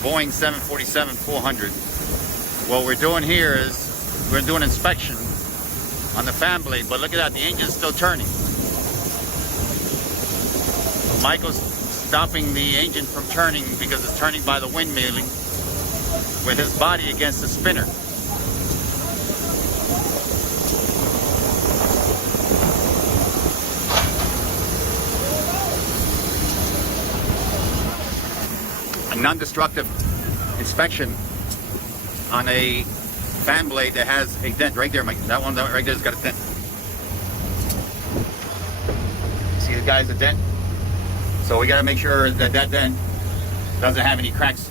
Boeing 747-400. What we're doing here is we're doing inspection on the fan blade, but look at that, the engine's still turning. Michael's stopping the engine from turning because it's turning by the windmilling with his body against the spinner. A non-destructive inspection on a fan blade that has a dent right there, Mike. That one right there's got a dent. See the guy's a dent? So we got to make sure that that dent doesn't have any cracks.